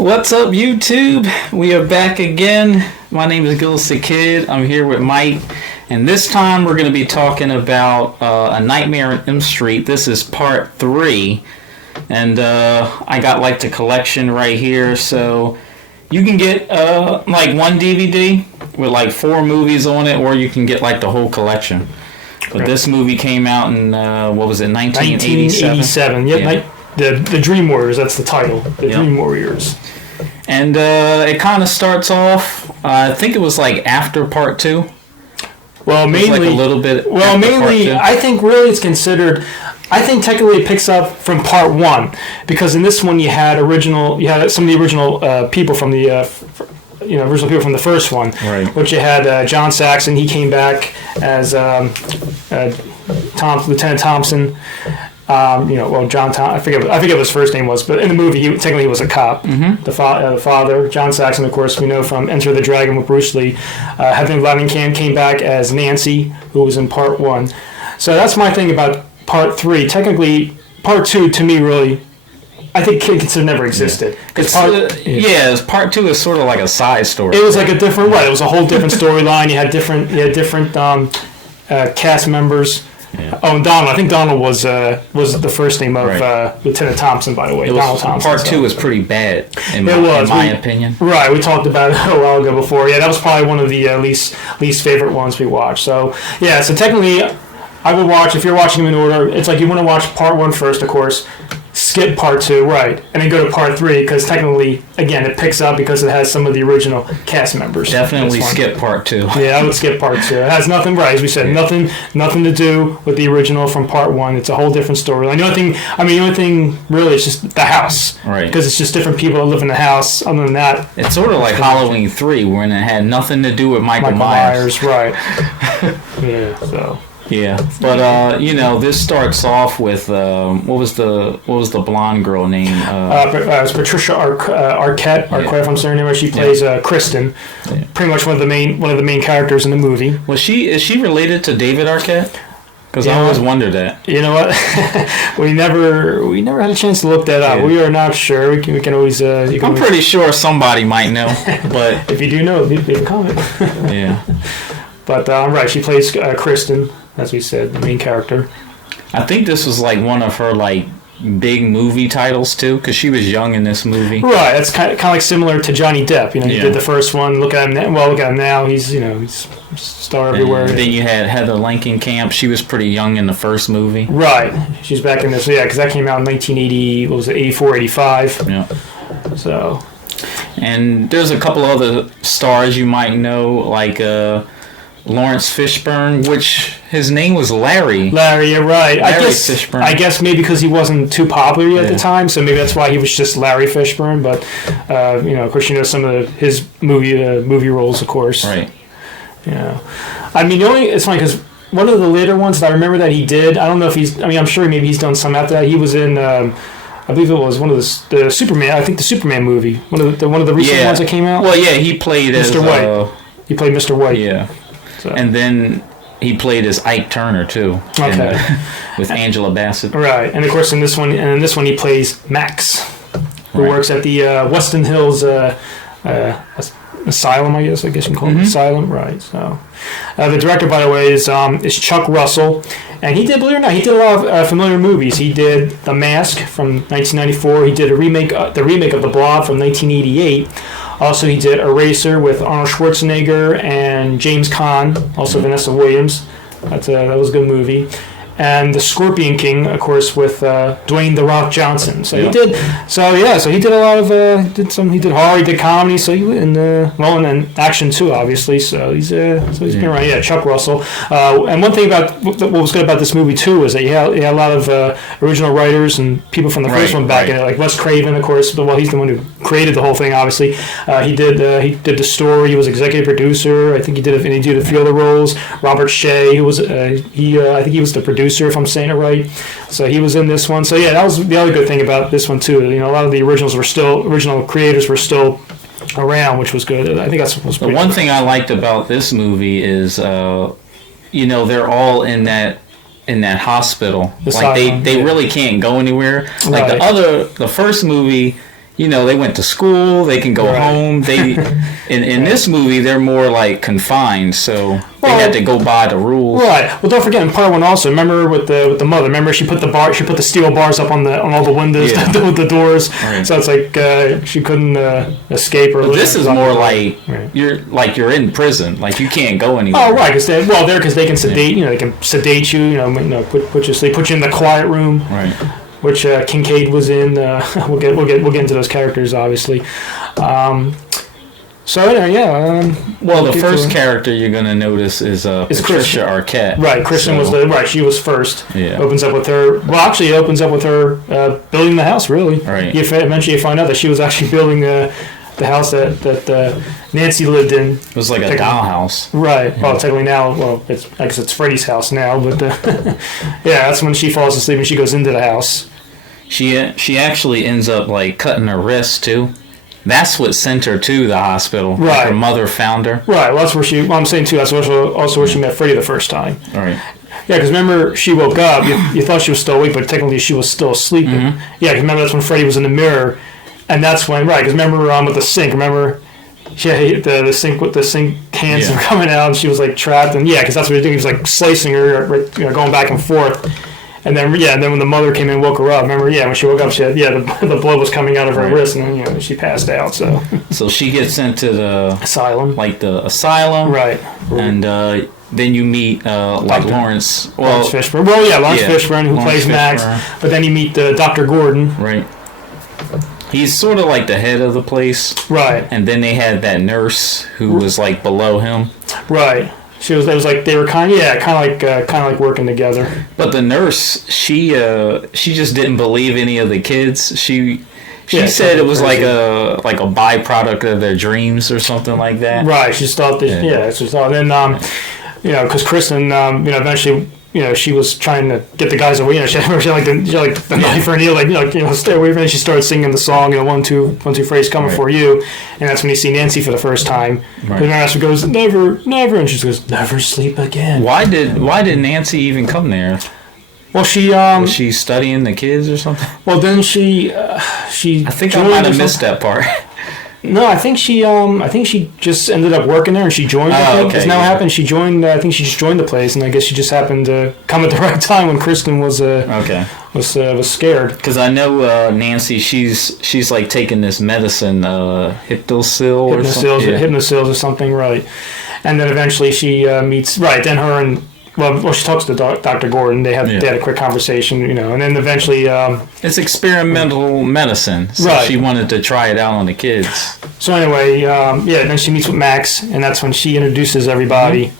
What's up, YouTube? We are back again. My name is Gillis the Kid. I'm here with Mike, and this time we're going to be talking about A Nightmare on Elm Street. This is part 3, and I got like the collection right here, so you can get like one DVD with like 4 movies on it, or you can get like the whole collection. But this movie came out in, what was it, 1987? 1987, yep. Yeah. The Dream Warriors, that's the title. The Dream Warriors. And it kind of starts off, I think it was like after part 2. Well, mainly. Like a little bit. Well, mainly, I think really it's considered. I think technically it picks up from part 1, because in this one you had some of the original people from the original people from the first one. Right. Which you had John Saxon. He came back as Lieutenant Thompson. John Tom. I forget what his first name was, but in the movie, he was a cop. Mm-hmm. The father, John Saxon, of course, we know from Enter the Dragon with Bruce Lee. Heather Langenkamp came back as Nancy, who was in part 1. So that's my thing about part 3. Technically, part 2 to me really, I think it never existed. Part 2 is sort of like a side story. It was like a different, right? It was a whole different storyline. You had different cast members. Yeah. Oh, and Donald. I think Donald was the first name of Lieutenant Thompson, by the way. Donald Thompson. Part 2 was pretty bad, in my opinion. Right, we talked about it a while ago before. Yeah, that was probably one of the least favorite ones we watched. So, yeah, so technically, I would watch, if you're watching them in order, it's like you want to watch part 1 first, of course, skip part 2, right, and then go to part 3, because technically, again, it picks up because it has some of the original cast members. Definitely skip part 2. Yeah, I would skip part 2. It has nothing, right, as we said, nothing to do with the original from part 1. It's a whole different storyline. The only thing really is just the house. Right. Because it's just different people that live in the house. Other than that, it's sort of like Halloween 3, when it had nothing to do with Michael Myers. Right. Yeah, so... Yeah, but this starts off with what was the blonde girl name? It's Patricia Arquette. Arquette, if I'm saying her name. She plays Kristen. Yeah. Pretty much one of the main characters in the movie. Is she related to David Arquette? Because I always wondered that. You know what? we never had a chance to look that up. Yeah. We are not sure. We can always. I'm pretty sure somebody might know, but if you do know, leave a comment. Yeah. But right, she plays Kristen. As we said, the main character. I think this was like one of her like big movie titles too, because she was young in this movie. Right, that's kind of like similar to Johnny Depp. He did the first one. Look at him now. Well, look at him now. He's star everywhere. And then you had Heather Langenkamp. She was pretty young in the first movie. Right, she's back in this. Yeah, because that came out in 1980. What was it? 84, 85. Yeah. So. And there's a couple other stars you might know, like. Lawrence Fishburne, which his name was Larry. Larry, you're right. Fishburne. I guess maybe because he wasn't too popular at the time, so maybe that's why he was just Larry Fishburne. But of course, some of his movie roles, of course. Right. Yeah. It's funny because one of the later ones that I remember that he did. I don't know if I'm sure maybe he's done some after that. He was in. I believe it was one of the Superman. I think the Superman movie. One of the recent ones that came out. Well, yeah, he played Mr. White. He played Mr. White. Yeah. So. And then he played as Ike Turner too. Okay. With Angela Bassett. Right, and of course in this one he plays Max, who works at the Weston Hills Asylum. I guess you can call it Asylum. Right. So the director, by the way, is Chuck Russell, and he did, believe it or not, he did a lot of familiar movies. He did The Mask from 1994. He did the remake of The Blob from 1988. Also, he did Eraser with Arnold Schwarzenegger and James Caan, also Vanessa Williams. That was a good movie. And The Scorpion King, of course, with Dwayne "The Rock" Johnson. So he did. So he did a lot of He did horror, he did comedy. So and then action too, obviously. So he's been around. Yeah, Chuck Russell. And one thing about what was good about this movie too is that he had a lot of original writers and people from the first one back in it, like Wes Craven, of course. Well, he's the one who created the whole thing. Obviously, he did the story. He was executive producer. I think he did a few of the roles. Robert Shea, who was I think he was the producer, if I'm saying it right. So he was in this one. So yeah, that was the other good thing about this one too. A lot of the original creators were still around, which was good. I think that's was the one thing I liked about this movie is they're all in that hospital. Like they really can't go anywhere. Like the first movie, they went to school, they can go home. They in this movie they're more like confined, so they had to go by the rules. Right. Well, don't forget in part 1 also. Remember with the mother. Remember she put the steel bars up on all the windows, with the doors. Right. So it's like she couldn't escape or. But this is more like you're in prison. Like you can't go anywhere. Oh right, because they can sedate. They can sedate you. Put you in the quiet room. Right. Which Kincaid was in. We'll get into those characters obviously. So anyway, well, the first character you're going to notice is Patricia Arquette. Right, Kristen was she was first. Yeah. Opens up with her. Well, actually, it opens up with her building the house. Really. Right. Eventually, you find out that she was actually building the house that Nancy lived in. It was like a dollhouse. Right. Yeah. Well, technically now, I guess it's Freddy's house now, but that's when she falls asleep and she goes into the house. She actually ends up like cutting her wrist too. That's what sent her to the hospital. Right. Like her mother found her. Right. Well, that's where I'm saying too. That's also where she met Freddy the first time. All right. Yeah, because remember she woke up. You thought she was still awake, but technically she was still sleeping. Mm-hmm. Yeah, because remember that's when Freddy was in the mirror, and that's when because remember with the sink. Remember. Yeah, the sink with the sink hands were coming out, and she was like trapped, and because that's what he was doing. He was like slicing her, going back and forth, and then when the mother came in and woke her up, remember, when she woke up, she had the blood was coming out of her wrist, and then she passed out. So she gets sent to the asylum, right? And then you meet Lawrence Fishburne. Lawrence Fishburne, who plays Max, but then you meet Dr. Gordon, right? He's sort of like the head of the place. Right. And then they had that nurse who was like below him. Right. It was like they were kind of like working together. But the nurse, she just didn't believe any of the kids. She said it was like a byproduct of their dreams or something like that. Right. She thought that she thought. And then because Kristen eventually. She was trying to get the guys away. She had like the knife or knee, stay away from it. She started singing the song, 1, 2, 1, 2 phrase coming for you, and that's when you see Nancy for the first time. Right. And then she goes, never, never, and she goes, never sleep again. Why did Nancy even come there? Well, was she studying the kids or something? Well, then she. I think I might have missed that part. No, I think she just ended up working there and she joined. Because now happened. She joined. I think she just joined the place, and I guess she just happened to come at the right time when Kristen was scared. Because I know Nancy, she's like taking this medicine, Hypnosil or something, right? And then eventually she meets Then her and. Well, she talks to Dr. Gordon. They had a quick conversation, and then eventually... it's experimental medicine, so she wanted to try it out on the kids. So anyway, then she meets with Max, and that's when she introduces everybody. Mm-hmm.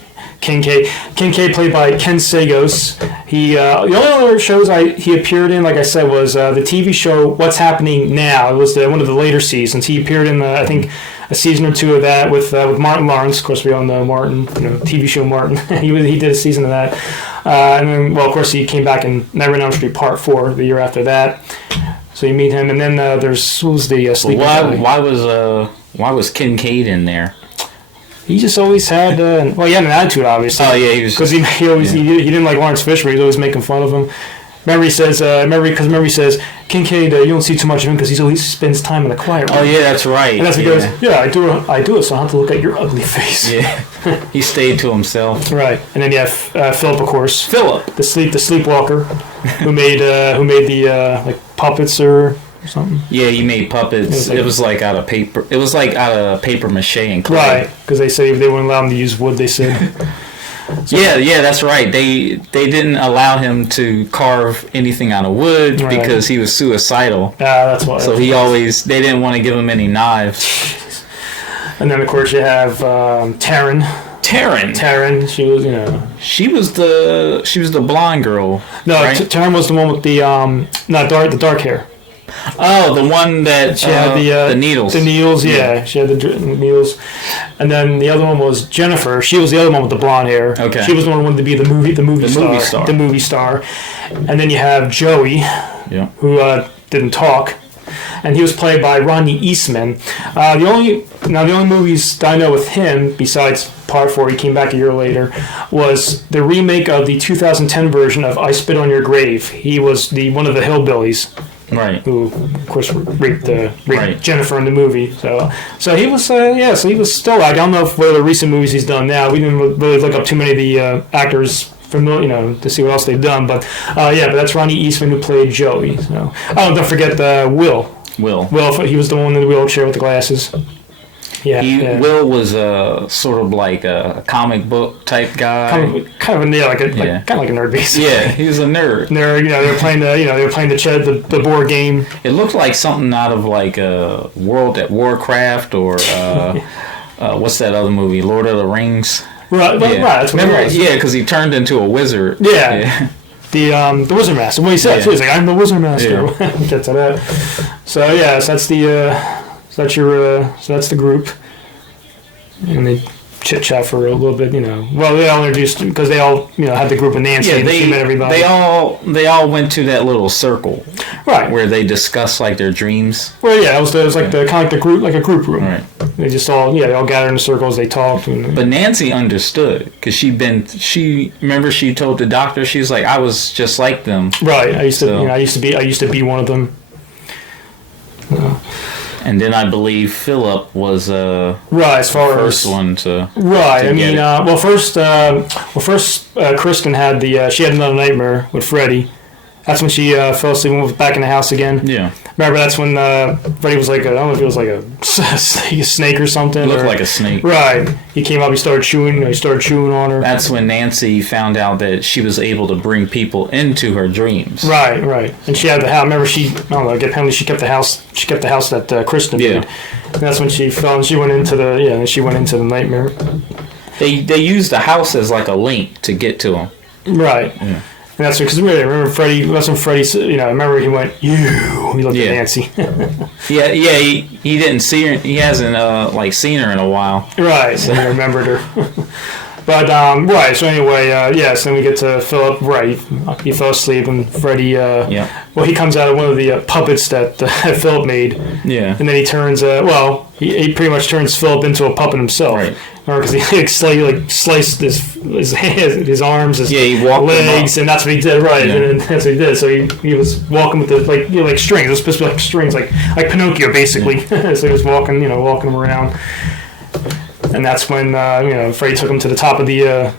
Kincaid played by Ken Sagos. He the only other shows he appeared in, like I said, was the TV show What's Happening Now. It was one of the later seasons. He appeared in, I think... a season or two of that with Martin Lawrence. Of course, we all know Martin, TV show Martin. he did a season of that. And then, of course, he came back in Nightmare on Elm Street Part 4 the year after that. So you meet him. And then there's, what was the sleeping guy? Why was Kincaid in there? He just always had, he had an attitude, obviously. Oh, yeah, he was. Because he didn't like Lawrence Fishburne. He was always making fun of him. Memory says, Kincaid, you don't see too much of him because he always spends time in the quiet room. Oh, yeah, that's right. And that's what he goes, I do it, so I don't have to look at your ugly face. Yeah. He stayed to himself. Right. And then you have Philip, of course. Philip. The sleepwalker, who made the puppets or something. Yeah, he made puppets. It was like out of paper. It was like out of paper mache and clay. Right, because they said they wouldn't allow him to use wood, they said. So, yeah, that's right. They didn't allow him to carve anything out of wood because he was suicidal. That's why. So they didn't want to give him any knives. And then of course you have Taryn. Taryn, she was the blonde girl. No, right? Taryn was the one with the dark hair. Oh, the one that she had the needles. The needles, yeah. She had the needles. And then the other one was Jennifer. She was the other one with the blonde hair. Okay. She was the one who wanted to be the movie star. And then you have Joey, who didn't talk. And he was played by Rodney Eastman. The only movies that I know with him, besides Part 4, he came back a year later, was the remake of the 2010 version of I Spit on Your Grave. He was one of the hillbillies. Right. Who, of course, raped Right. Jennifer in the movie. So he was, so he was still. I don't know if what other recent movies he's done now. We didn't really look up too many of the actors. To see what else they've done, but but that's Ronnie Eastman who played Joey. So, don't forget Will. Will, he was the one in the wheelchair with the glasses. Yeah, Will was sort of like a comic book type guy. Kind of like a nerd, basically. Yeah, he was a nerd. Nerd, they were playing the board game. It looked like something out of like World at Warcraft or what's that other movie, Lord of the Rings. Right, right. That's what it was. Yeah, because he turned into a wizard. Yeah. The Wizard Master. What he said, he's like, "I'm the Wizard Master." Yeah. Get to that. So so that's the group, and they chit chat for a little bit. Well, they all introduced because they all had the group with Nancy. Yeah, and she met everybody. They all went to that little circle, right, where they discussed like their dreams. Well, yeah, it was like the kind of like the group, like a group room. Right. They just all they all gathered in circles. They talked. But Nancy understood because she remember she told the doctor, she was like, I was just like them. Right. I used to be one of them. And then I believe Philip was right, as far the first one to right. To first Kristen had she had another nightmare with Freddy. That's when she fell asleep and was back in the house again. Yeah. Remember, that's when Freddy was like, I don't know if it was like a snake or something. It looked like a snake. Right. He came up, he started chewing on her. That's when Nancy found out that she was able to bring people into her dreams. Right. And she had the house. Remember, apparently she kept the house that Kristen made. And that's when she fell and she went into the nightmare. They used the house as like a link to get to him. Right. Yeah. And that's because remember Freddy. That's when Freddy. Remember he went. He looked at Nancy. He didn't see her. He hasn't seen her in a while. Right. So he remembered her. But right. So anyway, so then we get to Philip. Right. He fell asleep and Freddy. Well, he comes out of one of the puppets that Philip made. Yeah. And then he turns. He pretty much turns Philip into a puppet himself. Right. Because he sliced his arms, his legs, and that's what he did. Right, and that's what he did. So he was walking with the strings. It was supposed to be like strings, like Pinocchio, basically. So he was walking him around, and that's when Freddy took him to the top of the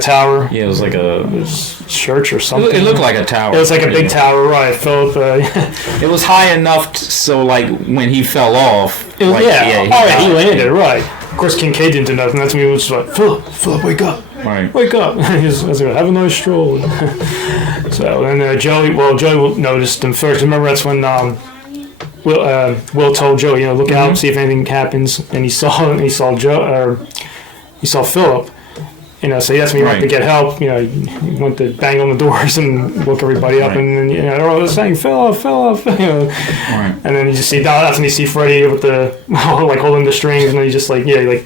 tower. Yeah, it was like a church or something. It looked like a tower. It was like a big tower, right? Philip. It was high enough so when he fell off. He landed right. Of course, Kincaid didn't do nothing. That's when he was like, Philip, wake up. Right. Wake up. He was like, have a nice stroll. So, and Joey noticed him first. Remember, that's when Will told Joey, look out, see if anything happens. And he saw Philip. So that's when he went to get help. He went to bang on the doors and woke everybody up, and then they're all saying Philip. Right. And then you just see that's when you see Freddy with the holding the strings, and then you just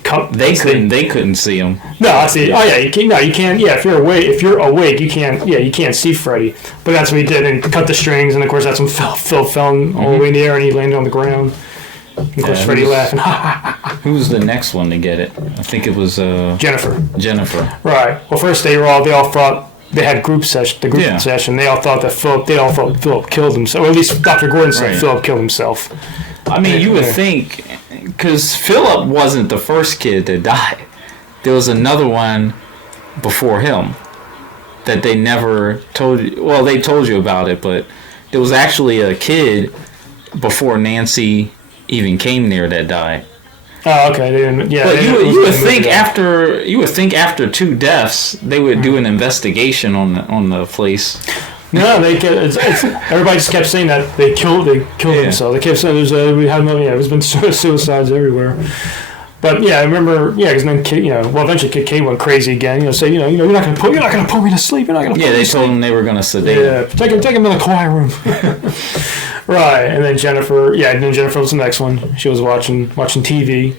cut. They couldn't see him. No, I see. Oh yeah, you can't. Yeah, if you're awake, you can't. Yeah, you can't see Freddy. But that's what he did, and cut the strings, and of course that's when Phil fell all the way in the air, and he landed on the ground. Of course, Freddy laughing. Who was the next one to get it? I think it was Jennifer. Right. Well, first they all thought they had group session. The group session. They all thought that Philip killed himself. Or at least Dr. Gordon said Philip killed himself. I mean, you would think because Philip wasn't the first kid that died. There was another one before him that they never told you. Well, they told you about it, but there was actually a kid before Nancy even came near that died. Oh, okay. But you would think after two deaths they would do an investigation on the place. No, everybody just kept saying that they killed themselves. They kept saying there's been suicides everywhere. But I remember, because then eventually Kid went crazy again. You're not gonna put me to sleep. You're not gonna. They told him they were gonna sedate. Yeah, take him to the quiet room. Right, and then Jennifer. Jennifer was the next one. She was watching TV.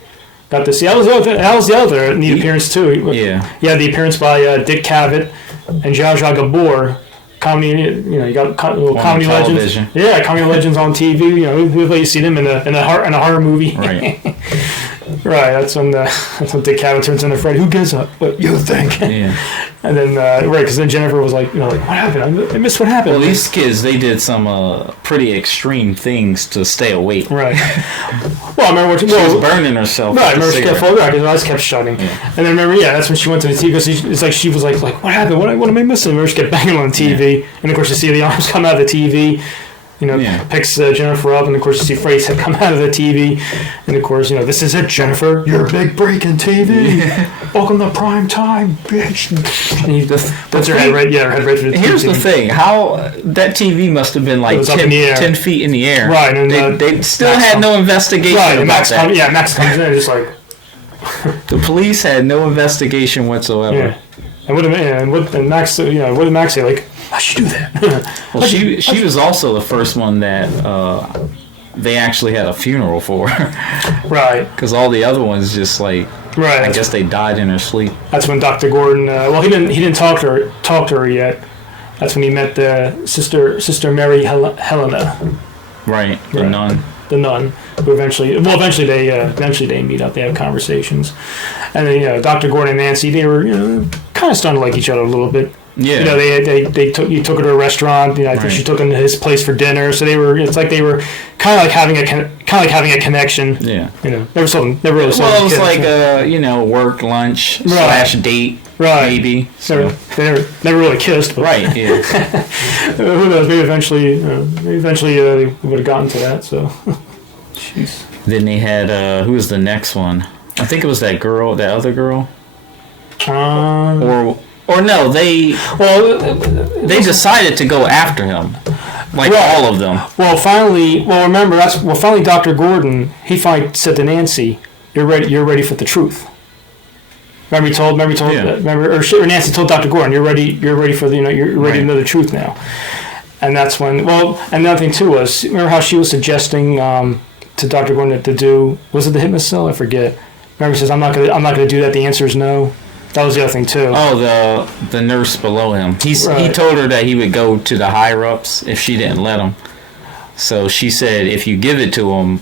Got to see. That was the other neat appearance too. Yeah, the appearance by Dick Cavett and Zsa Zsa Gabor. Comedy, you got comedy legends. Yeah, comedy legends on TV. You see them in a horror movie. Right. Right, that's when Dick Cavett turns into Freddy. Who gives up? What you think? Yeah. And then right, because then Jennifer was like, like, what happened? I missed what happened. Well, these kids, they did some pretty extreme things to stay awake. Right. Well, I remember she was burning herself. Right, I remember she kept falling back, his eyes kept shutting. Yeah. And then remember, that's when she went to the TV because it's like she was like, what happened? What am I missing? Remember, she kept banging on the TV, and of course you see the arms come out of the TV. Picks Jennifer up, and of course you see Freddy's head come out of the TV, and of course this is it, Jennifer, your big break in TV. Welcome to prime time, bitch. That's her head right. Yeah, her head right through the TV. Here's the thing: how that TV must have been like 10 feet in the air. Right, and they still had no investigation. Right, and Max comes in and just like the police had no investigation whatsoever. Yeah. And what did Max say? Like, I should do that. Well, she was also the first one that they actually had a funeral for. Right. Because all the other ones just like, right. I guess they died in her sleep. That's when Dr. Gordon. He didn't talk to her yet. That's when he met the Sister Mary Helena. Right. The nun. The nun, who eventually they meet up. They have conversations, and then Dr. Gordon and Nancy, they were kind of starting to like each other a little bit. Yeah. They took her to a restaurant. I think she took him to his place for dinner. So they were. It's like they were kind of like having a connection. Yeah. Never really something. Well, it was like a work lunch / date. Right. Maybe. So they never really kissed. But right. Yeah. Who knows? Maybe eventually they would have gotten to that. So. Jeez. Then they had who was the next one? I think it was that other girl. Or no, they decided to go after him, like all of them. Well, finally Dr. Gordon, he finally said to Nancy, "You're ready for the truth." Remember, Nancy told Dr. Gordon, "You're ready for you're ready to know the truth now." And that's when. Well, and another thing too was, remember how she was suggesting to Dr. Gordon to do, was it the hypnocil? I forget. Remember, he says, "I'm not gonna do that. The answer is no." That was the other thing too. Oh, the nurse below him. He told her that he would go to the higher ups if she didn't let him. So she said, if you give it to him,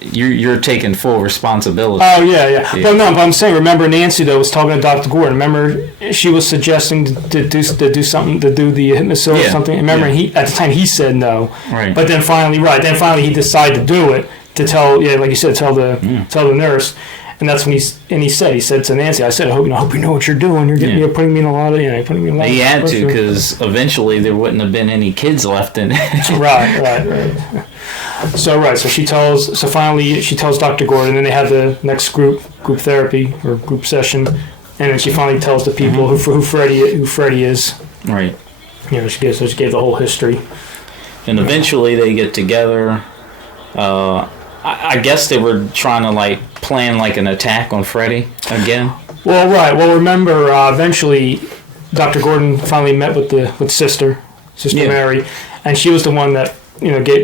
you're taking full responsibility. Oh yeah. Well, no, but I'm saying, remember Nancy though was talking to Dr. Gordon. Remember she was suggesting to do something, to do the hypnocil or something. Remember at the time he said no. Right. But then finally he decided to do it, to tell like you said, tell the nurse. And that's when he said to Nancy, I said, I hope you know what you're doing. You're putting me in a lot of He had to, because eventually there wouldn't have been any kids left in it. Right. So finally she tells Dr. Gordon, and then they have the next group therapy or group session, and then she finally tells the people who Freddy is. Right. She gave the whole history. And eventually they get together. I guess they were trying to plan an attack on Freddy again. Well, right. Well, remember, eventually, Dr. Gordon finally met with Sister Mary, and she was the one that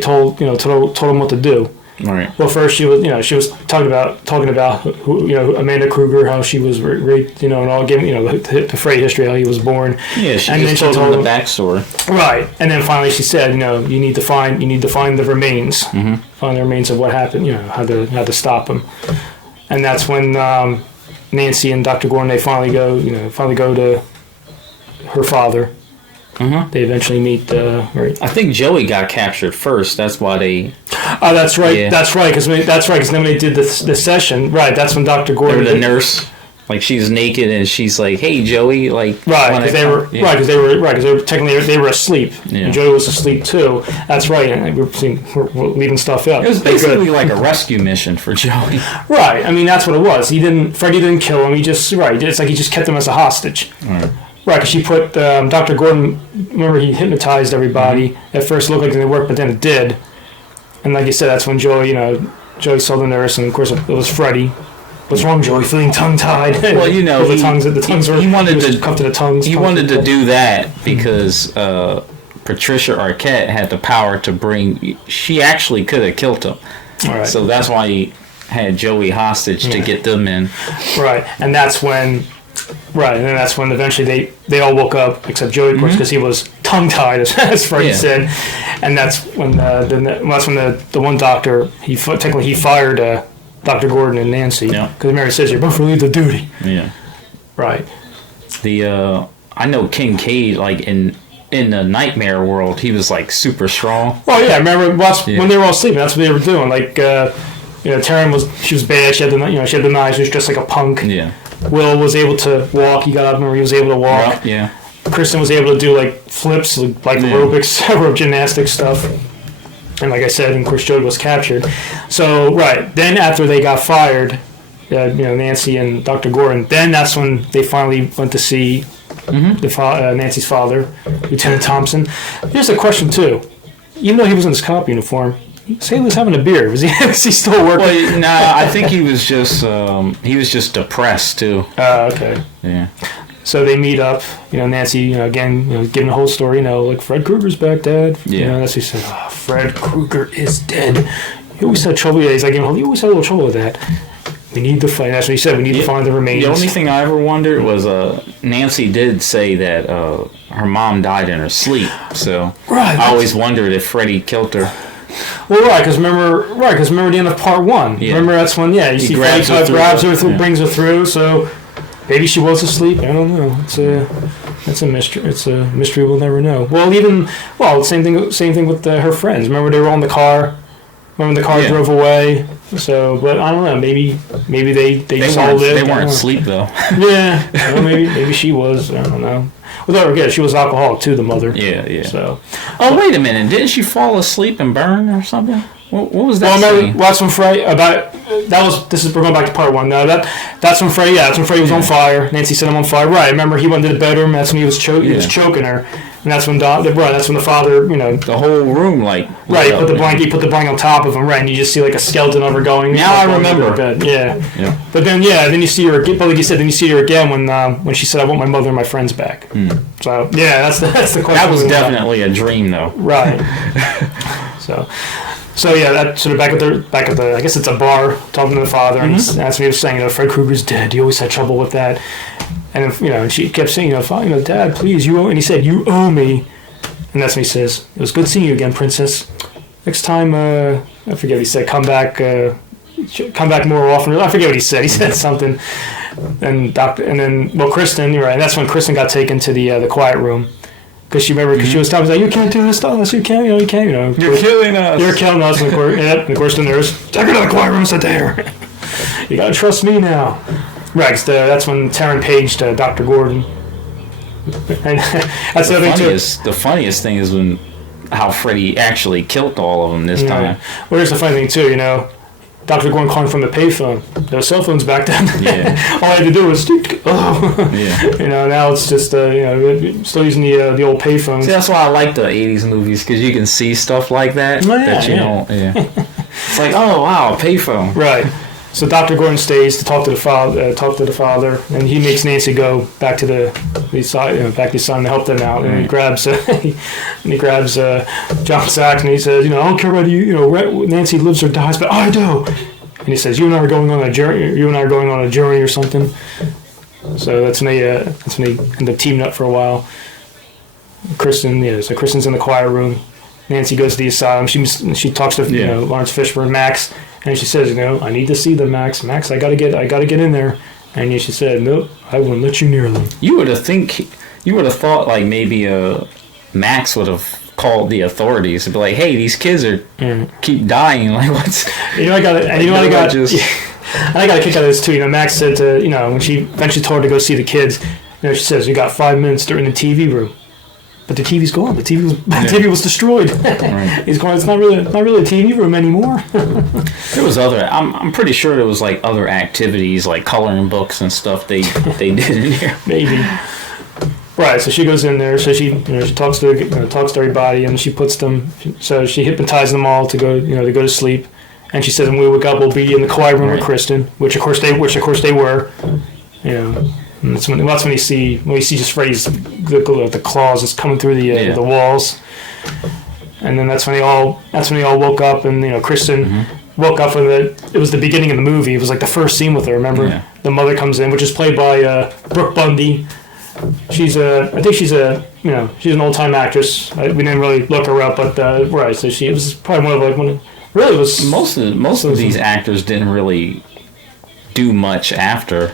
told him what to do. Right. Well, first she was talking about who, Amanda Krueger, how she was raped, and all, giving the Freddy history, how he was born. Yeah, she told him the backstory. Right, and then finally she said, you need to find the remains, find the remains of what happened, how to stop them, and that's when Nancy and Dr. Gordon, they finally go to her father. Mm-hmm. They eventually meet. Right. I think Joey got captured first. That's why they. Oh, that's right. Yeah. That's right. Because then when they did the session, right? That's when Dr. Gordon. The nurse, she's naked and she's like, "Hey, Joey," right? Because they were technically they were asleep. Yeah. And Joey was asleep too. That's right. And we're leaving stuff out. It was basically like a rescue mission for Joey. Right. I mean, that's what it was. Freddy didn't kill him. It's like he just kept him as a hostage. Right. Right, because she put Dr. Gordon. Remember, he hypnotized everybody. Mm-hmm. At first, it looked like it didn't work, but then it did. And like you said, that's when Joey saw the nurse, and of course it was Freddy. What's wrong, Joey? Feeling tongue-tied? Well, the tongues were. He wanted to come to the tongues. He wanted to do that because Patricia Arquette had the power to bring. She actually could have killed him. All right. So that's why he had Joey hostage to get them in. Right, and that's when. Right, and then that's when eventually they all woke up, except Joey, of course, because he was tongue-tied, as Freddy said. And that's when the one doctor, he fired Dr. Gordon and Nancy. Yeah. Because Mary says, you're both relieved of duty. Yeah. Right. I know Kincaid, like in the nightmare world, he was like super strong. Oh yeah, I remember when they were all sleeping. That's what they were doing. Like, Taryn was bad. She had the knives. She was just like a punk. Yeah. Will was able to walk. He got up and he was able to walk. Yeah. Kristen was able to do like flips, like aerobics, rope gymnastics stuff. And like I said, and of course, Jode was captured. So right then, after they got fired, Nancy and Dr. Gordon. Then that's when they finally went to see Nancy's father, Lieutenant Thompson. Here's a question too. Even though he was in his cop uniform, say he was having a beer. Was he still working? Well, nah, I think he was just depressed too. Okay. Yeah. So they meet up. Nancy, again, giving the whole story. Like Fred Krueger's back, Dad. Yeah. That's what he said. Oh, Fred Krueger is dead. He always had trouble. Yeah, he's like, he always had a little trouble with that. We need to find. That's what he said. We need to find the remains. The only thing I ever wondered was Nancy did say that her mom died in her sleep. So I always wondered if Freddy killed her. Well, because remember the end of part 1. Yeah. Remember that's when you see Freddy grabs her through, brings her through. So maybe she was asleep. I don't know. It's a mystery. It's a mystery we'll never know. Same thing with her friends. Remember they were on the car. When the car drove away. So, but I don't know. Maybe they just all lived. They weren't asleep though. Yeah. Maybe she was. I don't know. Well, don't forget, she was alcoholic too. The mother. Yeah. So. Oh, wait a minute! Didn't she fall asleep and burn or something? What was that? Well, remember, that's when Freddy we're going back to part 1 now. That's when Freddy. Yeah, that's when Freddy was on fire. Nancy set him on fire. Right. Remember, he went to the bedroom. That's when he was choking her. And that's when that's when the father, the whole room, like, right, put the blanket on top of him, right, and you just see like a skeleton of her going. Now I remember. Yeah. But then you see her again. But like you said, then you see her again when she said, "I want my mother and my friends back." So that's the question. That was definitely a dream, though. Right. So yeah, that sort of back at the I guess it's a bar, talking to the father, and that's when he was saying, Fred Krueger's dead. He always had trouble with that. And and she kept saying, Dad, please, you owe. And he said, you owe me. And that's when he says, it was good seeing you again, Princess. Next time, I forget what he said. Come back more often. I forget what he said. He said something. And Kristen, you're right. And that's when Kristen got taken to the quiet room. Because she was talking, like, you can't do this, Thomas. You can't, you can't, You're killing us. You're killing us. And of course, the nurse, take her to the quiet room, sit there. You gotta trust me now. Right, that's when Taryn paged Dr. Gordon. And that's the funniest thing is how Freddy actually killed all of them this time. Well, here's the funny thing too. Dr. Gordon calling from the payphone. There were cell phones back then. Yeah. All I had to do was now it's just still using the old payphones. See, that's why I like the 80s movies, because you can see stuff like that. It's like, oh wow, a payphone. Right. So Dr. Gordon stays to talk to the father, and he makes Nancy go back to the son to help them out, and he grabs John Saxon, and he says, I don't care whether Nancy lives or dies, but I do. And he says, you and I are going on a journey or something. So that's when they end up teaming up for a while. So Kristen's in the quiet room. Nancy goes to the asylum. She talks to Lawrence Fishburne, Max. And she says, I need to see them, Max. Max, I gotta get in there. And she said, nope, I wouldn't let you near them. You would have thought like maybe Max would have called the authorities and be like, hey, these kids keep dying. Like, what's? I got a kick out of this too. Max said to when she eventually told her to go see the kids, she says, you got 5 minutes. They're in the TV room. But the TV's gone. The TV was destroyed. Right. He's going. It's not really a TV room anymore. There was other. I'm pretty sure there was like other activities like coloring books and stuff they did in here. Maybe. Right. So she goes in there. So she talks to everybody, and she puts them. So she hypnotizes them all to go to sleep. And she says, when we wake up, we'll be in the quiet room with Kristen, which of course they were. And that's when you see just Freddy's the claws is coming through the walls, and then that's when they all woke up, and Kristen woke up when it was the beginning of the movie. It was like the first scene with her. Remember, the mother comes in, which is played by Brooke Bundy. She's she's an old time actress. We didn't really look her up, but right. So it was probably one of really was most of these actors didn't really do much after.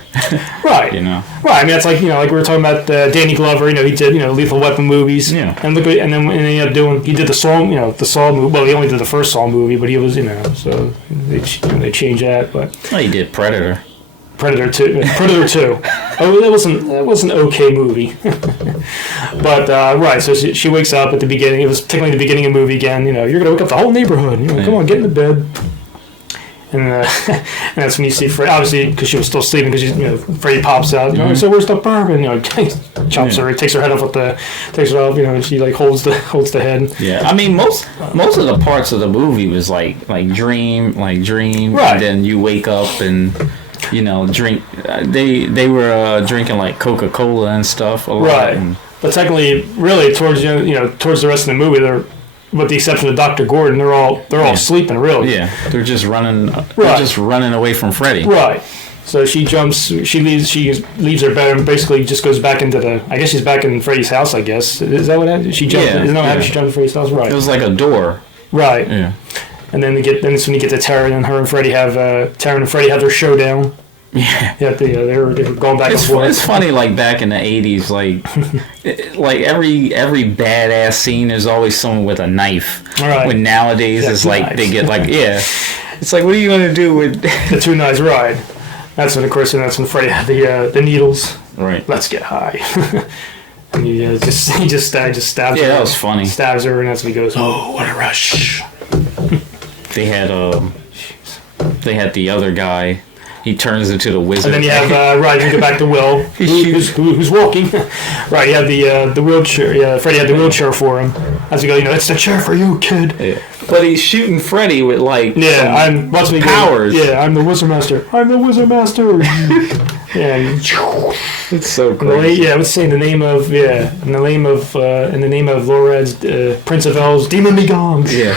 Right. You know. Right. I mean, that's like, you know, like we were talking about Danny Glover. You know, he did, you know, Lethal Weapon movies. Yeah. And then he ended up doing. He did the Saw, you know, the Saw movie. Well, he only did the first Saw movie, but he was, you know, so they changed that. But well, he did Predator. Predator 2. Predator 2. Oh, that was an okay movie. But right, so she wakes up at the beginning. It was technically the beginning of the movie again. You know, you're gonna wake up the whole neighborhood. You know, come on, get into bed. And, and that's when you see Freddy, obviously, because she was still sleeping, because, you know, Freddy pops out, you know, so where's the bourbon? You know, chops her, takes her head off takes her off, you know, and she, like, holds the head. Yeah, I mean, most of the parts of the movie was, like dream, right. And then you wake up and, you know, drink, they were drinking, like, Coca-Cola and stuff a lot. Right. And, but technically, really, towards the rest of the movie, they're, with the exception of Dr. Gordon, they're all sleeping, really. Yeah, they're just running. They're just running away from Freddy. Right. So she leaves her bed and basically just goes back into I guess she's back in Freddy's house. I guess is that what happened? She jumped. Yeah, isn't that how she jumped in Freddy's house? Right. It was like a door. Right. Yeah. And then it's when you get to Taryn and her and Freddy have their showdown. Yeah. Yeah. They were going back and forth. It's funny, like back in the 80s, like every badass scene, there's always someone with a knife. Right. When nowadays it's like knives. they get like it's like, what are you gonna do with the two knives? Right. That's when Freddy had the needles. Right. Let's get high. And he just stabs her. Yeah, that was funny. Stabs her, and that's when he goes, "Oh, what a rush!" They had the other guy. He turns into the wizard. And then you have you go back to Will, who's walking. Right, you have the wheelchair. Yeah, Freddy had the wheelchair for him. As we go, you know, it's the chair for you, kid. Yeah. But he's shooting Freddy with like powers. Yeah, I'm the Wizard Master. I'm the Wizard Master. Yeah, it's so crazy. Yeah, I was saying in the name of Lorad's Prince of Elves, Demon Be Gone. Yeah.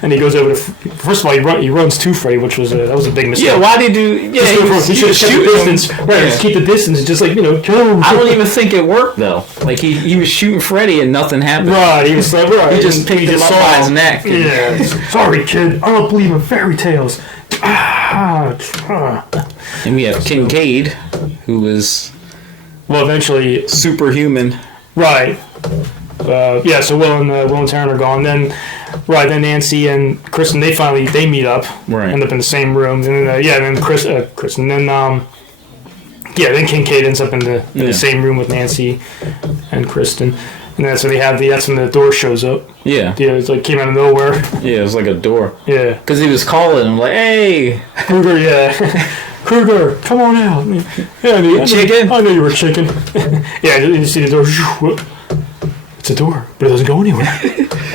And he goes over to. First of all, he runs to Freddy, which was that was a big mistake. Yeah, why did he do? Yeah, he should have kept the distance. Right, just keep the distance, and just like, you know, kill him. I don't even think it worked though. Like he was shooting Freddy and nothing happened. Right, he was like, right. He just picked him up by his neck. Yeah. Sorry, kid. I don't believe in fairy tales. And we have Kincaid, who is eventually superhuman. Right. Yeah. So Will and Taryn are gone. Then Nancy and Kristen they meet up. Right. End up in the same room. And then Kristen. Then then Kincaid ends up in the same room with Nancy and Kristen. And that's when that's when the door shows up. Yeah. Yeah, it's like came out of nowhere. Yeah, it was like a door. Yeah. Because he was calling him like, "Hey, Krueger, yeah." Krueger, come on out. Yeah, chicken? I know you were a chicken. Yeah, you see the door. It's a door, but it doesn't go anywhere.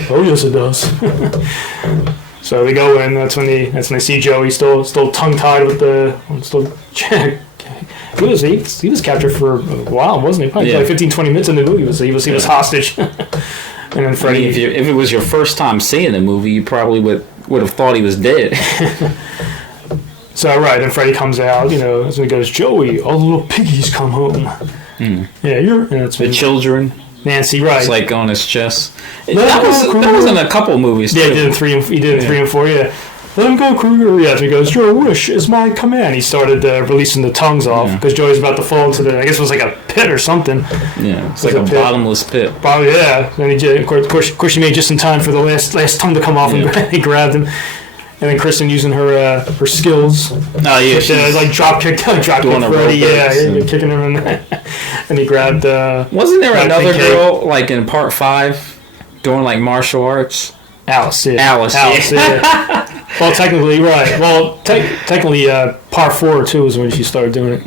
Oh, yes, it does. So they go in. That's when they see Joey still tongue tied with he was captured for a while, wasn't he? Probably like 15-20 minutes in the movie. He was hostage. And then Freddy. I mean, if it was your first time seeing the movie, you probably would have thought he was dead. So then Freddy comes out, you know, and he goes, "Joey, all the little piggies come home." Yeah, and it's the children. Nancy, right? It's like on his chest. That was in a couple movies. Yeah, too. he did in 3 and 4. Yeah. Let him go, Krueger. Yeah, so he goes, "Your wish is my command." He started releasing the tongues off because Joey's about to fall into I guess it was like a pit or something. Yeah, it's like a bottomless pit. Probably, yeah. Then of course, he made just in time for the last tongue to come off, and he grabbed him. And then Kristen using her skills. Oh yeah, like drop kick Freddy. Yeah, kicking him in the, and he grabbed. Wasn't there another girl like in part 5 doing like martial arts? Alice. Yeah. Alice. Yeah. Well, technically, right. Well, technically, part 4 or 2 is when she started doing it.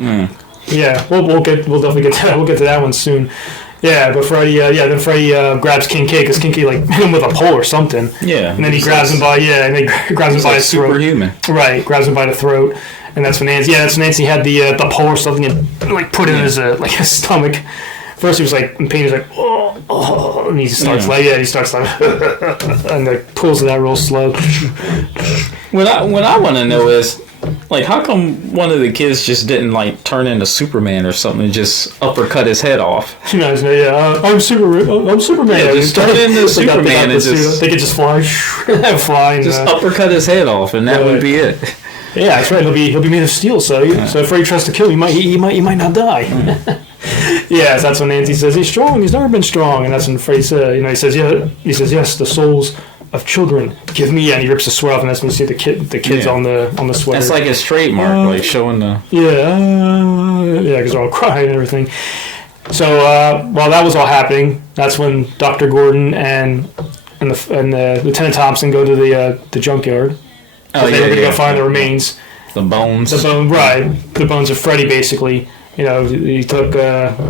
Yeah, we'll definitely get to that. We'll get to that one soon. Yeah, but Freddy, then Freddy grabs Kincaid because Kincaid like hit him with a pole or something. Yeah, and then he grabs him by grabs him by his throat. Superhuman. Right, grabs him by the throat, and that's when Nancy had the pole or something and like put it in his his stomach. First he was like in pain. He's like, oh, and he starts he starts like and like pulls it out real slow. What I want to know is, like, how come one of the kids just didn't like turn into Superman or something and just uppercut his head off? I'm Superman. I'm Superman. Yeah, just turn into Superman and just they could just fly, and, just uppercut his head off, and that would be it. Yeah, that's right. He'll be made of steel, so if Freddy tries to kill him, he might not die. Yes, that's when Nancy says he's strong. He's never been strong, and that's when Freddy says, he says yes, the souls of children, give me, and he rips the sweater off, and that's when you see the kids on the sweater. That's like his trademark, like showing the because they're all crying and everything. So while that was all happening, that's when Dr. Gordon and Lieutenant Thompson go to the junkyard. They were going to go find the remains. The bones. The bones of Freddy, basically. He took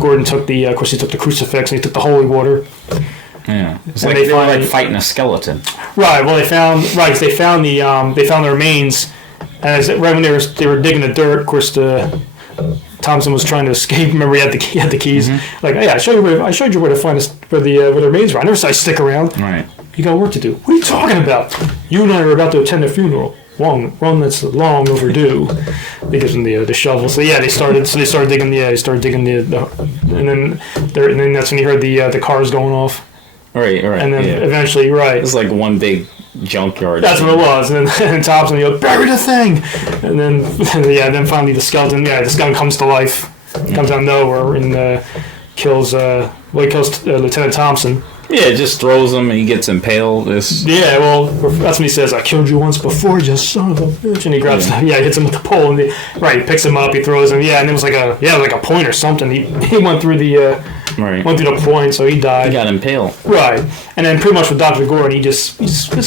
Gordon took of course he took the crucifix and he took the holy water. Yeah, it's like they were like fighting a skeleton. Right. Well, they found the remains, and right when they were digging the dirt, of course, Thompson was trying to escape. Remember, he had the keys. Mm-hmm. Like, I showed you where to find where the remains were. I never said I'd stick around. Right. You got work to do. What are you talking about? You and I are about to attend a funeral. One that's long overdue. They give them the shovel. So they started digging and then that's when you heard the cars going off. Right. And then eventually, right. It's like one big junkyard. That's what it was. And then Thompson, bury the thing. And then finally the skeleton. Yeah, the skeleton comes to life. Comes out of nowhere and kills Lieutenant Thompson. Yeah, it just throws him and he gets impaled. Yeah, well, that's when he says, I killed you once before, you son of a bitch. And he grabs hits him with the pole. And he picks him up, he throws him. Yeah, and it was like a point or something. He went through went through the point, so he died. He got impaled. Right. And then pretty much with Dr. Gordon, he just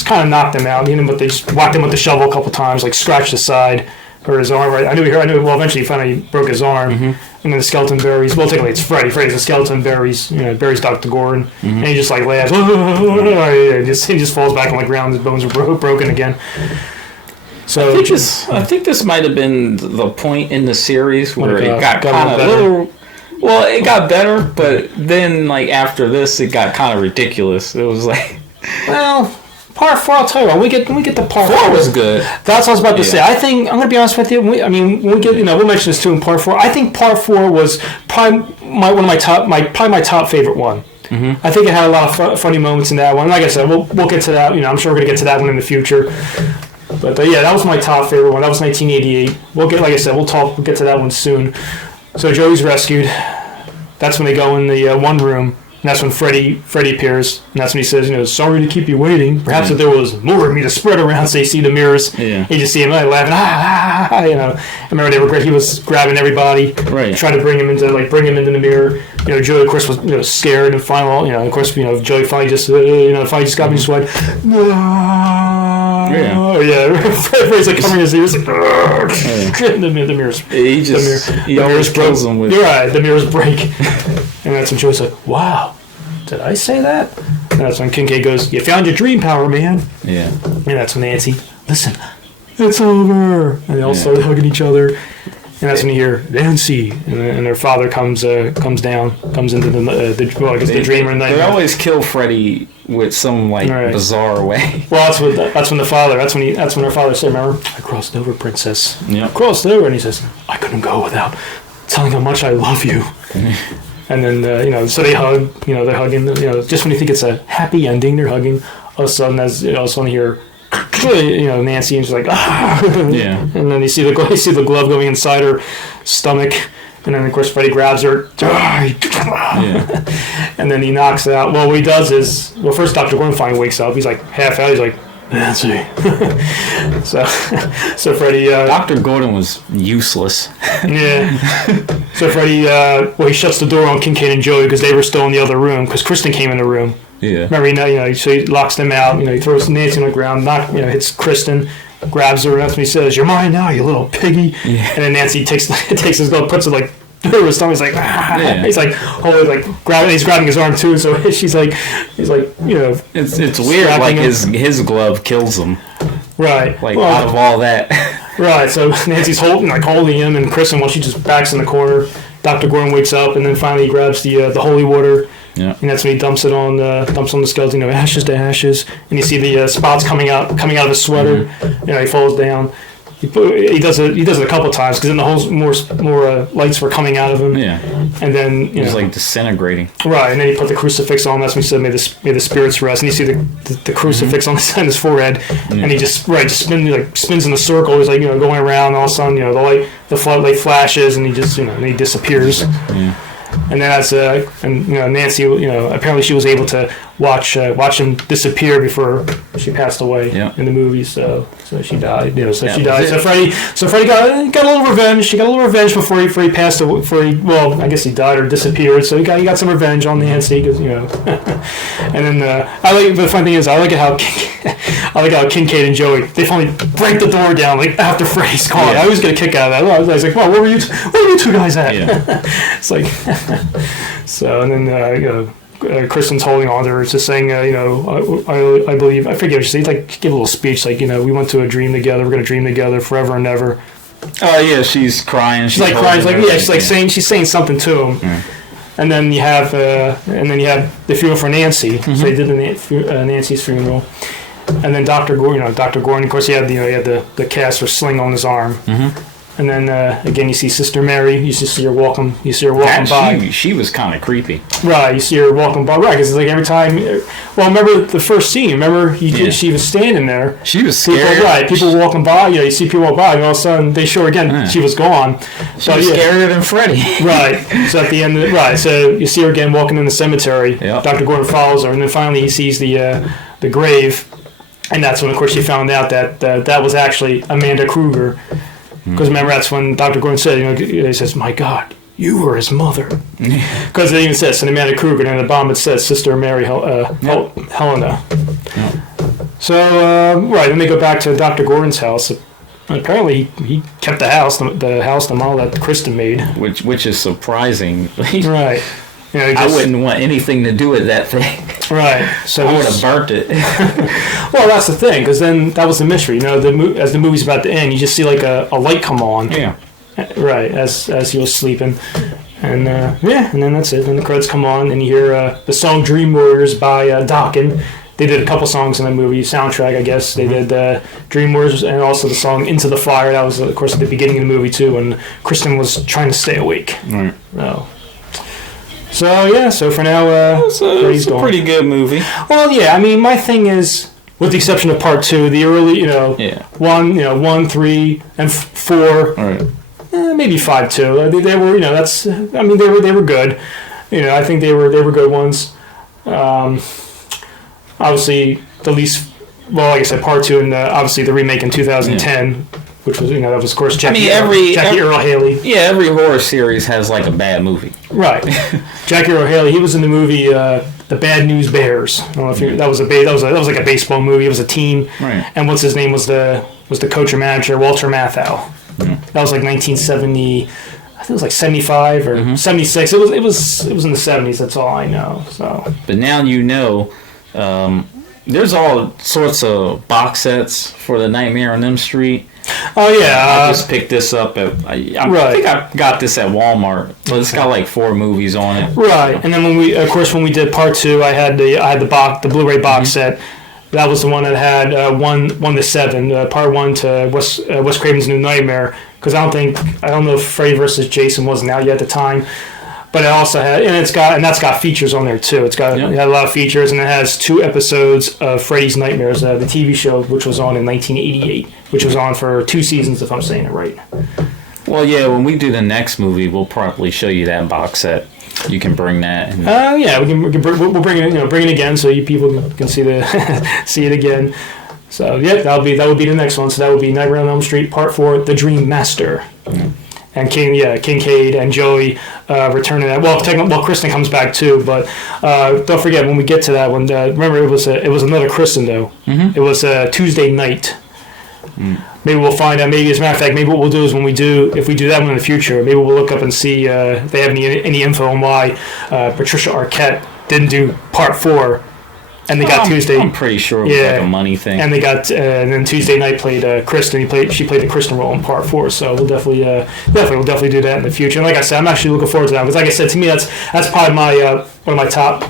kind of knocked him out. But they just whacked him with the shovel a couple times, like scratched his side or his arm. Right. I knew. Well, eventually he finally broke his arm. Mm-hmm. And then the skeleton buries. Well, technically it's Freddy. Freddy's the skeleton buries. Buries Dr. Gordon, mm-hmm. and he just like laughs. He just falls back on the ground. His bones are broken again. So I think this might have been the point in the series where it got kind of little. Well, it got better, but then like after this, it got kind of ridiculous. It was like, Part 4, I'll tell you what, when we get to Part 4 was good. That's what I was about to say. I think, I'm going to be honest with you, when we get, we'll mention this too in Part 4. I think Part 4 was probably my top favorite one. Mm-hmm. I think it had a lot of funny moments in that one. Like I said, we'll get to that. I'm sure we're going to get to that one in the future. But that was my top favorite one. That was 1988. We'll get to that one soon. So Joey's rescued. That's when they go in the one room. And that's when Freddy appears, and that's when he says, sorry to keep you waiting. Perhaps if there was more of me to spread around, so you see the mirrors. Yeah. You just see him laughing, I remember they were great. He was grabbing everybody, trying to bring him into the mirror. Joey, of course, was scared, and finally, of course, Joey finally just got me just went, Freddy's like covering his ears, like, the mirrors. He always kills him with. You're right. The mirrors break, and that's when Joey's like, "Wow, did I say that?" And that's when Kincaid goes, "You found your dream power, man." Yeah. And that's when Nancy, listen, it's over, and they all start hugging each other. And that's when you hear Nancy, and their father comes into the dream or night. They always kill Freddy with some bizarre way. Well, that's when her father said, "Remember, I crossed over, princess. Yeah, crossed over." And he says, "I couldn't go without telling how much I love you." And then so they hug. They're hugging. Just when you think it's a happy ending, they're hugging. All of a sudden, you hear. Nancy, and she's like, yeah. And then you see the glove going inside her stomach, and then of course Freddy grabs her, and then he knocks out. Well, what he does is, first Dr. Gordon finally wakes up. He's like half out. He's like, Nancy. so Freddy. Dr. Gordon was useless. Yeah. So Freddy, he shuts the door on Kincaid and Joey because they were still in the other room because Kristen came in the room. Yeah. Remember, so he locks them out. He throws Nancy on the ground. Hits Kristen, grabs her. That's when he says, "You're mine now, you little piggy." Yeah. And then Nancy takes his glove, puts it through his stomach. He's like, Yeah. He's grabbing. He's grabbing his arm too. So he's like, It's weird. Like his glove kills him. Right. Out of all that. Right. So Nancy's holding him, and Kristen, she just backs in the corner. Dr. Gordon wakes up, and then finally he grabs the holy water. Yeah. And that's when he dumps on the skeleton, ashes to ashes, and you see the spots coming out of his sweater. He falls down. He does it a couple times because then the whole more lights were coming out of him. Yeah. And then it was like disintegrating. Right, and then he put the crucifix on. That's when he said, "May the spirits rest." And you see the crucifix on his forehead, and he just spins in a circle. He's going around. All of a sudden, the floodlight flashes, and he just and he disappears. Yeah. And then Nancy, apparently she was able to watch him disappear before she passed away in the movie. So she died. She died. So Freddy got a little revenge. She got a little revenge before he passed away. I guess he died or disappeared. So he got some revenge on Nancy, because And then the funny thing is, I like how Kincaid and Joey, they finally break the door down after Freddy's gone. I always get a kick out of that. I was like, "Well, where were you two guys at?" Yeah. It's like. So, and then Kristen's holding on to her, just saying, I believe, I forget what she said, give a little speech, we went to a dream together, we're going to dream together forever and ever. Oh yeah, she's crying. She's crying, she's saying something to him. Mm. And then you have the funeral for Nancy. Mm-hmm. So they did Nancy's funeral, and then Dr. Gordon, of course, he had the cast or sling on his arm. Mm-hmm. And then again, you see Sister Mary. You see her walking. By. She was kind of creepy. Right. You see her walking by. Right. Because every time. Well, remember the first scene. Remember she was standing there. She was scared. People walking by. You see people walk by, and all of a sudden they show her again. She was gone. She was scarier than Freddy. Right. So at the end. So you see her again walking in the cemetery. Yep. Dr. Gordon follows her, and then finally he sees the grave, and that's when, of course, she found out that that was actually Amanda Krueger. Because remember, that's when Dr. Gordon said, he says, "My God, you were his mother." Because it even says, and Amanda Krueger, and in the bomb it says, Sister Mary Helena. Yep. So, then they go back to Dr. Gordon's house. Apparently, he kept the house, the model that Kristen made. Which is surprising. Right. I wouldn't want anything to do with that thing. Right. So I would have burnt it. Well, that's the thing, because then that was the mystery. As the movie's about to end, you just see a light come on. Yeah. Right. As he was sleeping, and and then that's it. Then the credits come on, and you hear the song "Dream Warriors" by Dokken. They did a couple songs in the movie soundtrack, I guess. They did Dream Warriors and also the song "Into the Fire." That was, of course, at the beginning of the movie too, when Kristen was trying to stay awake. Right. So for now, it's a pretty good movie. Well, yeah, I mean, my thing is, with the exception of part 2, the early, 1, 3, and 4, right. Maybe 5 too. They were, they were good. I think they were good ones. Obviously, the least, well, like I said, part 2, and obviously the remake in 2010. Yeah. Which was, that was, of course, Jackie Earle Haley. Yeah, every horror series has a bad movie. Right. Jackie Earle Haley, he was in the movie The Bad News Bears. I don't know if that was like a baseball movie. It was a team. Right. And what's his name was the coach or manager, Walter Matthau. Mm. That was 1970. I think it was 75 or 76. It was in the 70s. That's all I know. So. But now there's all sorts of box sets for the Nightmare on Elm Street. Oh yeah, I just picked this up I think I got this at Walmart. But it's got 4 movies on it. Right, and then when we did part 2, I had the Blu-ray box set. That was the one that had 1 to 7, part 1 to Wes Craven's New Nightmare. Because I don't know if Freddy vs. Jason wasn't out yet at the time. But it also had, that's got features on there too. It had a lot of features, and it has 2 episodes of Freddy's Nightmares, the TV show, which was on in 1988, which was on for 2 seasons, if I'm saying it right. Well, yeah, when we do the next movie, we'll probably show you that box set. You can bring that. We'll bring it. Bring it again, so you people can see see it again. So that would be the next one. So that would be Nightmare on Elm Street Part 4, The Dream Master. Mm-hmm. And Kincaid and Joey return to that. Well, Kristen comes back too, but don't forget when we get to that one. Remember, it was another Kristen though. Mm-hmm. It was Tuesday night. Mm. Maybe we'll find out. Maybe, as a matter of fact, maybe what we'll do is if we do that one in the future, maybe we'll look up and see if they have any info on why Patricia Arquette didn't do part 4 And they got Tuesday. I'm pretty sure it was like a money thing. And they got and then Tuesday night played Kristen. She played the Kristen role in part 4. So we'll definitely do that in the future. And like I said, I'm actually looking forward to that because, like I said, to me that's probably my one of my top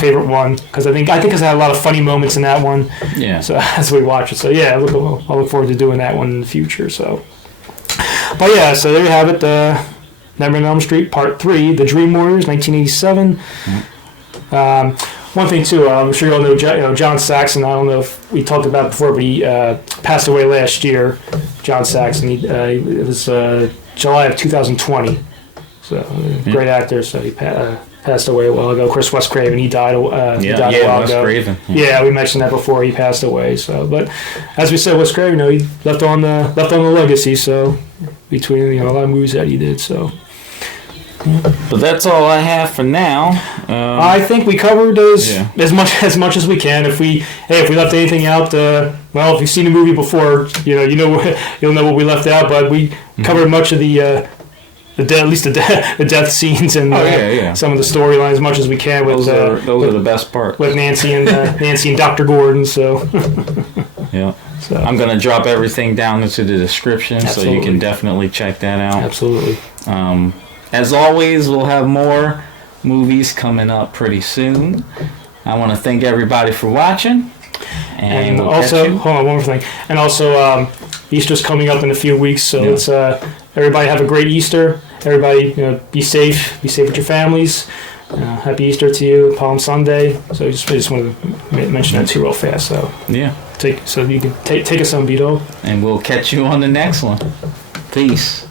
favorite one because I think because I had a lot of funny moments in that one. Yeah. So as we watch it, so yeah, I look forward to doing that one in the future. So, but yeah, so there you have it. Nightmare on Elm Street Part 3, The Dream Warriors, 1987. One thing too, I'm sure you all know, John Saxon. I don't know if we talked about it before, but he passed away last year. John Saxon. It was July of 2020. So great actor. So he passed away a while ago. Of course, Wes Craven. He died. A while Wes ago. Craven. Yeah, we mentioned that before. He passed away. So, but as we said, Wes Craven, he left on the legacy. So between a lot of movies that he did. So. But that's all I have for now. I think we covered as much as we can. If we left anything out, if you've seen the movie before, you'll know what we left out. But we covered much of the death scenes and some of the storylines as much as we can. Those are the best part with Nancy and Dr. Gordon. So yeah. So I'm gonna drop everything down into the description, so you can definitely check that out. Absolutely. As always, we'll have more movies coming up pretty soon. I want to thank everybody for watching. And also, hold on, one more thing. And also, Easter's coming up in a few weeks, so let's everybody have a great Easter. Everybody, be safe. Be safe with your families. Happy Easter to you, Palm Sunday. So I just wanted to mention that too real fast. So yeah, so you can take us on, Vito. And we'll catch you on the next one. Peace.